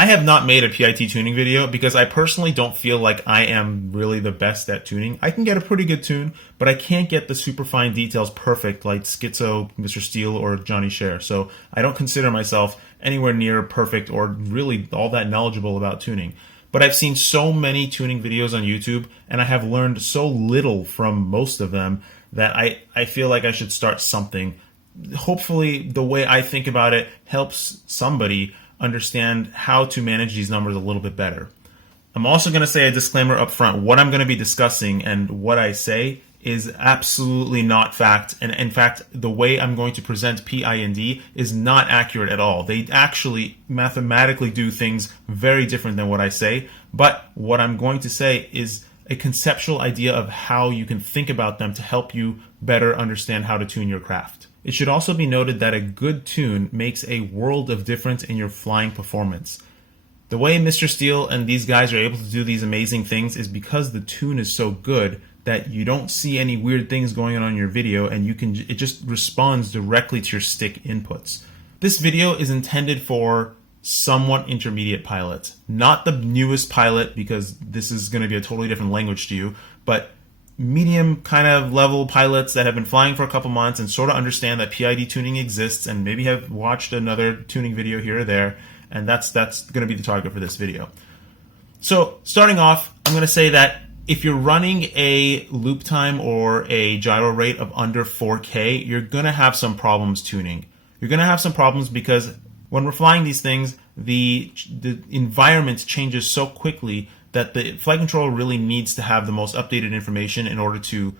I have not made a PID tuning video because I personally don't feel like I am really the best at tuning. I can get a pretty good tune, but I can't get the super fine details perfect like Schizo, Mr. Steele, or Johnny Share. So I don't consider myself anywhere near perfect or really all that knowledgeable about tuning. But I've seen so many tuning videos on YouTube, and I have learned so little from most of them that I feel like I should start something. Hopefully, the way I think about it helps somebody understand how to manage these numbers a little bit better. I'm also going to say a disclaimer up front. What I'm going to be discussing and what I say is absolutely not fact. And in fact, the way I'm going to present PID is not accurate at all. They actually mathematically do things very different than what I say. But what I'm going to say is a conceptual idea of how you can think about them to help you better understand how to tune your craft. It should also be noted that a good tune makes a world of difference in your flying performance. The way Mr. Steele and these guys are able to do these amazing things is because the tune is so good that you don't see any weird things going on in your video, and it just responds directly to your stick inputs. This video is intended for somewhat intermediate pilots, not the newest pilot because this is going to be a totally different language to you, but medium kind of level pilots that have been flying for a couple months and sort of understand that PID tuning exists and maybe have watched another tuning video here or there, and that's going to be the target for this video. So starting off, I'm going to say that if you're running a loop time or a gyro rate of under 4K, you're going to have some problems tuning. You're going to have some problems because when we're flying these things, the environment changes so quickly that the flight controller really needs to have the most updated information in order to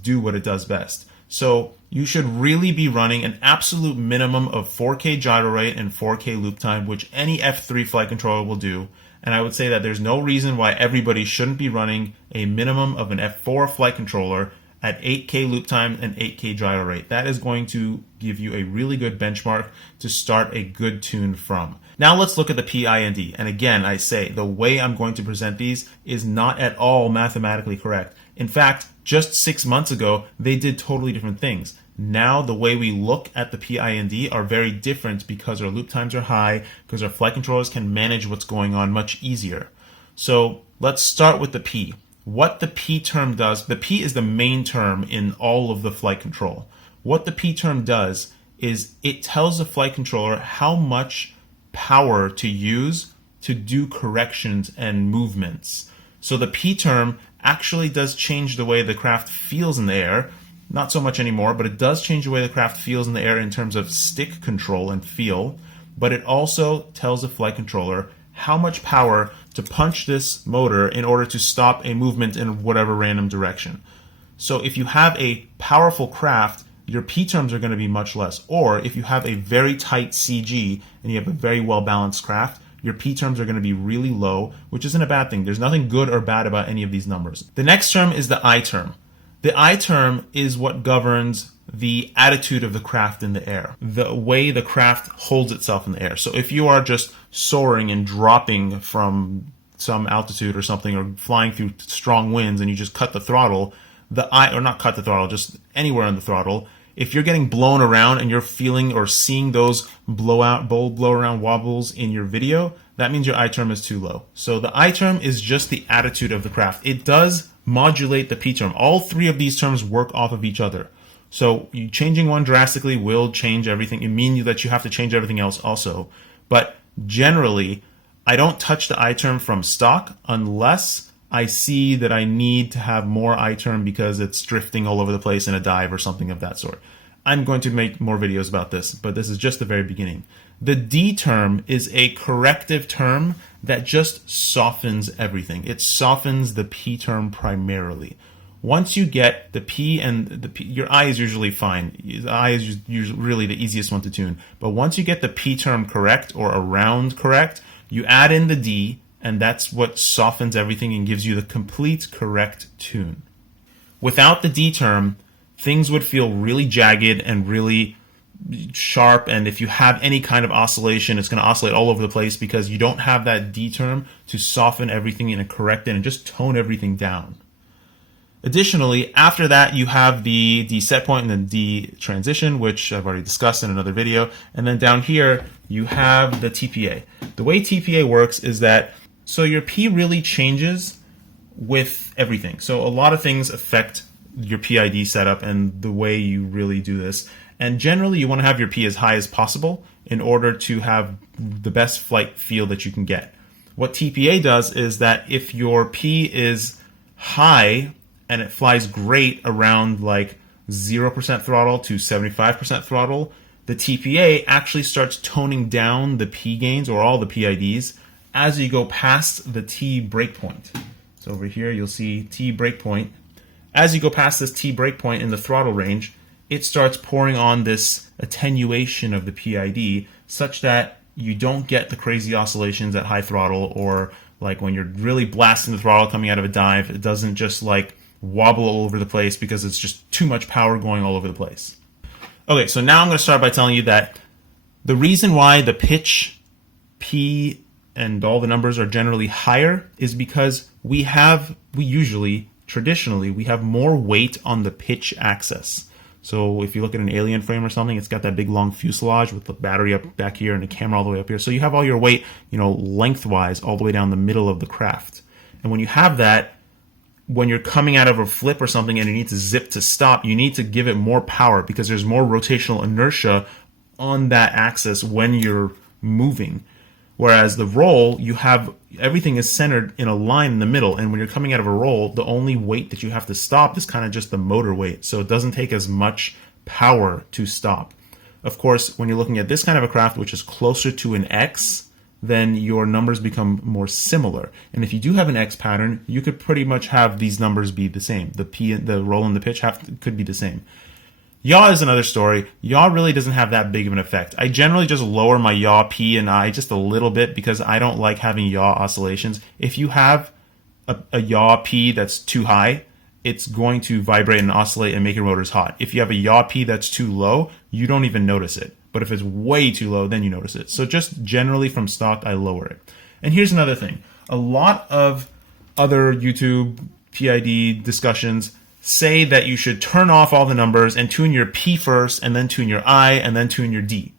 do what it does best. So you should really be running an absolute minimum of 4K gyro rate and 4K loop time, which any F3 flight controller will do. And I would say that there's no reason why everybody shouldn't be running a minimum of an F4 flight controller at 8K loop time and 8K gyro rate. That is going to give you a really good benchmark to start a good tune from. Now let's look at the PID. And again, I say the way I'm going to present these is not at all mathematically correct. In fact, just 6 months ago, they did totally different things. Now the way we look at the PID are very different because our loop times are high, because our flight controllers can manage what's going on much easier. So let's start with the P. What the P term does, the P is the main term in all of the flight control. What the P term does is it tells the flight controller how much power to use to do corrections and movements. So the P term actually does change the way the craft feels in the air. Not so much anymore, but it does change the way the craft feels in the air in terms of stick control and feel. But it also tells the flight controller how much power to punch this motor in order to stop a movement in whatever random direction. So if you have a powerful craft, your P terms are going to be much less. Or if you have a very tight CG and you have a very well balanced craft, your P terms are going to be really low, which isn't a bad thing. There's nothing good or bad about any of these numbers. The next term is the I term. The I term is what governs the attitude of the craft in the air, the way the craft holds itself in the air. So if you are just soaring and dropping from some altitude or something, or flying through strong winds and you just cut the throttle, or not cut the throttle, just anywhere on the throttle, if you're getting blown around and you're feeling or seeing those blow around wobbles in your video, that means your I term is too low. So the I term is just the attitude of the craft. It does modulate the P term. All three of these terms work off of each other. So you changing one drastically will change everything. It means that you have to change everything else also. But generally, I don't touch the I term from stock unless I see that I need to have more I term because it's drifting all over the place in a dive or something of that sort. I'm going to make more videos about this, but this is just the very beginning. The D term is a corrective term that just softens everything. It softens the P term primarily. Once you get the P and the P, your I is usually fine. The I is usually really the easiest one to tune. But once you get the P term correct or around correct, you add in the D, and that's what softens everything and gives you the complete correct tune. Without the D term, things would feel really jagged and really sharp, and if you have any kind of oscillation, it's going to oscillate all over the place because you don't have that D term to soften everything and correct it and just tone everything down. Additionally, after that, you have the D set point and the D transition, which I've already discussed in another video. And then down here, you have the TPA. The way TPA works is that, so your P really changes with everything. So a lot of things affect your PID setup and the way you really do this. And generally, you want to have your P as high as possible in order to have the best flight feel that you can get. What TPA does is that if your P is high, and it flies great around like 0% throttle to 75% throttle, the TPA actually starts toning down the P gains or all the PIDs as you go past the T breakpoint. So over here, you'll see T breakpoint. As you go past this T breakpoint in the throttle range, it starts pouring on this attenuation of the PID such that you don't get the crazy oscillations at high throttle, or like when you're really blasting the throttle coming out of a dive, it doesn't just like wobble all over the place because it's just too much power going all over the place. Okay, so now I'm going to start by telling you that the reason why the pitch, P, and all the numbers are generally higher is because we usually, traditionally, we have more weight on the pitch axis. So if you look at an alien frame or something, it's got that big long fuselage with the battery up back here and the camera all the way up here. So you have all your weight, lengthwise all the way down the middle of the craft. And when you have that, when you're coming out of a flip or something and you need to zip to stop, you need to give it more power because there's more rotational inertia on that axis when you're moving. Whereas the roll, everything is centered in a line in the middle, and when you're coming out of a roll, the only weight that you have to stop is kind of just the motor weight, so it doesn't take as much power to stop. Of course, when you're looking at this kind of a craft, which is closer to an X, then your numbers become more similar. And if you do have an X pattern, you could pretty much have these numbers be the same. The P, the roll, and the pitch could be the same. Yaw is another story. Yaw really doesn't have that big of an effect. I generally just lower my yaw P and I just a little bit because I don't like having yaw oscillations. If you have a yaw P that's too high, it's going to vibrate and oscillate and make your motors hot. If you have a yaw P that's too low, you don't even notice it. But if it's way too low, then you notice it. So just generally from stock, I lower it. And here's another thing. A lot of other YouTube PID discussions say that you should turn off all the numbers and tune your P first, and then tune your I, and then tune your D.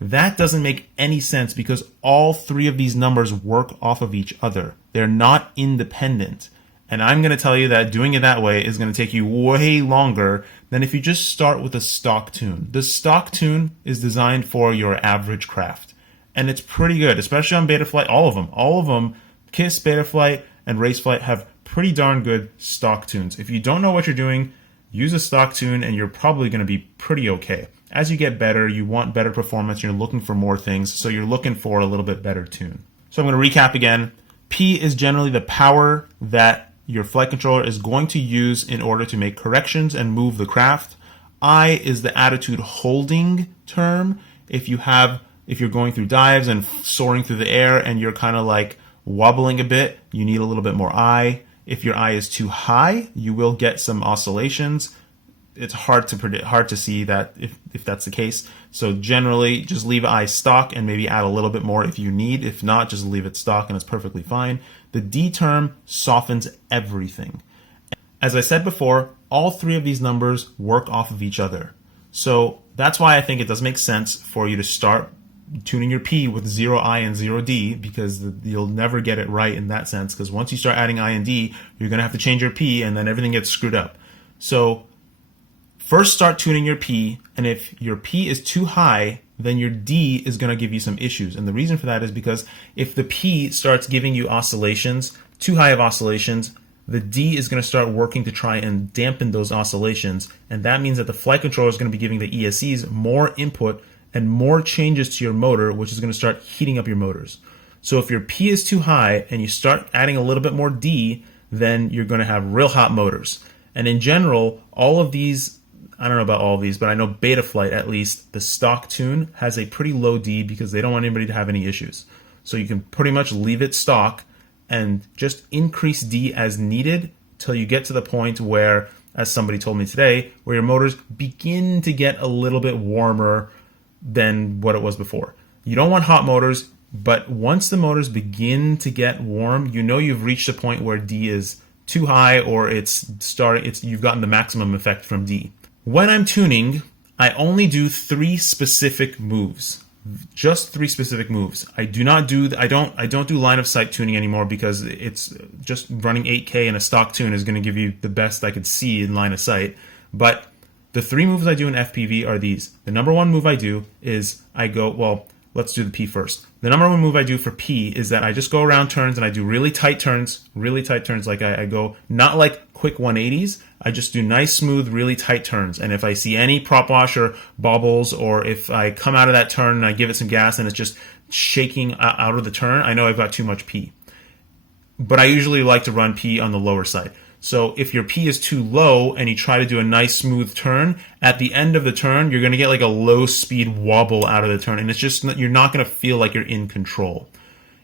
That doesn't make any sense because all three of these numbers work off of each other. They're not independent. And I'm going to tell you that doing it that way is going to take you way longer than if you just start with a stock tune. The stock tune is designed for your average craft. And it's pretty good, especially on Betaflight. All of them, KISS, Betaflight, and Raceflight have pretty darn good stock tunes. If you don't know what you're doing, use a stock tune and you're probably going to be pretty okay. As you get better, you want better performance, you're looking for more things, so you're looking for a little bit better tune. So I'm going to recap again. P is generally the power that your flight controller is going to use in order to make corrections and move the craft. I is the attitude holding term. If you're going through dives and soaring through the air and you're kind of like wobbling a bit, you need a little bit more I. If your I is too high, you will get some oscillations. It's hard to predict, hard to see that if that's the case. So generally, just leave I stock and maybe add a little bit more if you need. If not, just leave it stock and it's perfectly fine. The D term softens everything. As I said before, all three of these numbers work off of each other. So that's why I think it does make sense for you to start tuning your P with 0 I and 0 D, because you'll never get it right in that sense, because once you start adding I and D, you're going to have to change your P and then everything gets screwed up. So first start tuning your P, and if your P is too high, then your D is going to give you some issues. And the reason for that is because if the P starts giving you oscillations, too high of oscillations, the D is going to start working to try and dampen those oscillations. And that means that the flight controller is going to be giving the ESCs more input and more changes to your motor, which is going to start heating up your motors. So if your P is too high and you start adding a little bit more D, then you're going to have real hot motors. And in general, all of these, I don't know about all of these, but I know Betaflight, at least, the stock tune has a pretty low D because they don't want anybody to have any issues. So you can pretty much leave it stock and just increase D as needed till you get to the point where, as somebody told me today, where your motors begin to get a little bit warmer than what it was before. You don't want hot motors, but once the motors begin to get warm, you know you've reached a point where D is too high or you've gotten the maximum effect from D. When I'm tuning, I only do 3 specific moves. Just 3 specific moves. I don't do line of sight tuning anymore because it's just running 8K in a stock tune is going to give you the best I could see in line of sight. But the 3 moves I do in FPV are these. The number 1 move I do is let's do the P first. The number 1 move I do for P is that I just go around turns and I do really tight turns. Like I go, not like quick 180s. I just do nice, smooth, really tight turns. And if I see any prop wash or bobbles, or if I come out of that turn and I give it some gas and it's just shaking out of the turn, I know I've got too much P. But I usually like to run P on the lower side. So if your P is too low and you try to do a nice smooth turn, at the end of the turn, you're going to get like a low speed wobble out of the turn, and you're not going to feel like you're in control.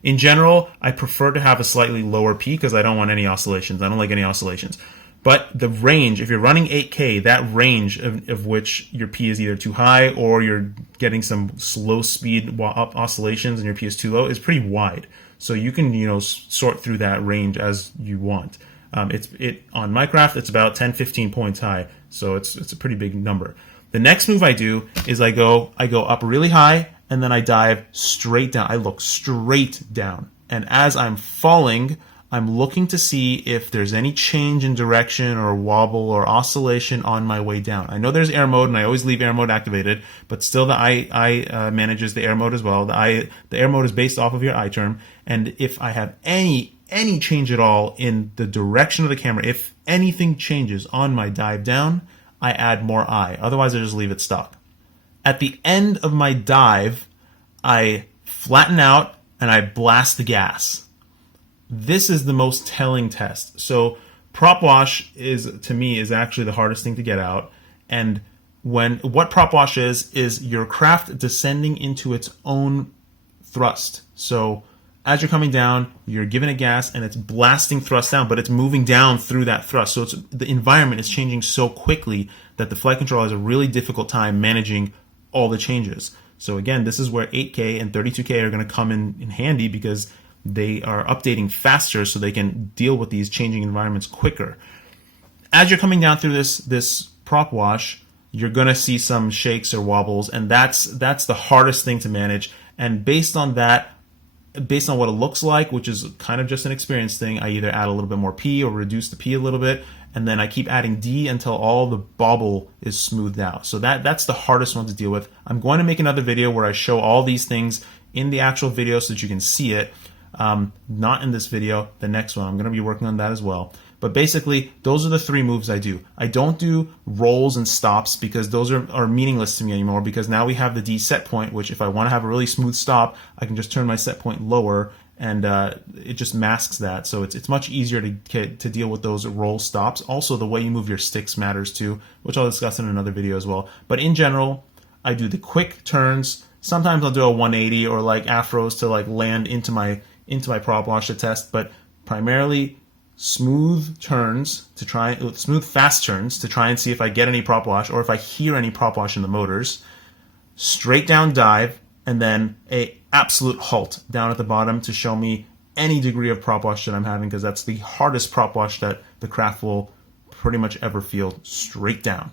In general, I prefer to have a slightly lower P because I don't want any oscillations. I don't like any oscillations. But the range, if you're running 8K, that range of which your P is either too high or you're getting some slow speed oscillations and your P is too low, is pretty wide. So you can, sort through that range as you want. On Minecraft, it's about 10-15 points high, so it's a pretty big number. The next move I do is I go up really high and then I dive straight down. I look straight down, and as I'm falling, I'm looking to see if there's any change in direction or wobble or oscillation on my way down. I know there's air mode, and I always leave air mode activated, but still the eye manages the air mode as well. The air mode is based off of your eye term, and if I have any change at all in the direction of the camera, if anything changes on my dive down, I add more eye. Otherwise, I just leave it stuck. At the end of my dive, I flatten out and I blast the gas. This is the most telling test. So prop wash to me is actually the hardest thing to get out. And what prop wash is your craft descending into its own thrust. So as you're coming down, you're giving it gas and it's blasting thrust down, but it's moving down through that thrust. So the environment is changing so quickly that the flight controller has a really difficult time managing all the changes. So again, this is where 8K and 32K are going to come in handy because they are updating faster so they can deal with these changing environments quicker. As you're coming down through this prop wash, you're going to see some shakes or wobbles, and that's the hardest thing to manage. And based on what it looks like, which is kind of just an experience thing, I either add a little bit more P or reduce the P a little bit, and then I keep adding D until all the bobble is smoothed out. So that's the hardest one to deal with. I'm going to make another video where I show all these things in the actual video so that you can see it. Not in this video, the next one. I'm going to be working on that as well. But basically, those are the 3 moves I do. I don't do rolls and stops because those are meaningless to me anymore, because now we have the D set point, which if I want to have a really smooth stop, I can just turn my set point lower and it just masks that. So it's much easier to deal with those roll stops. Also, the way you move your sticks matters too, which I'll discuss in another video as well. But in general, I do the quick turns. Sometimes I'll do a 180 or like afros to like land into my prop wash to test, but primarily smooth fast turns to try and see if I get any prop wash or if I hear any prop wash in the motors, straight down dive, and then a absolute halt down at the bottom to show me any degree of prop wash that I'm having, because that's the hardest prop wash that the craft will pretty much ever feel, straight down.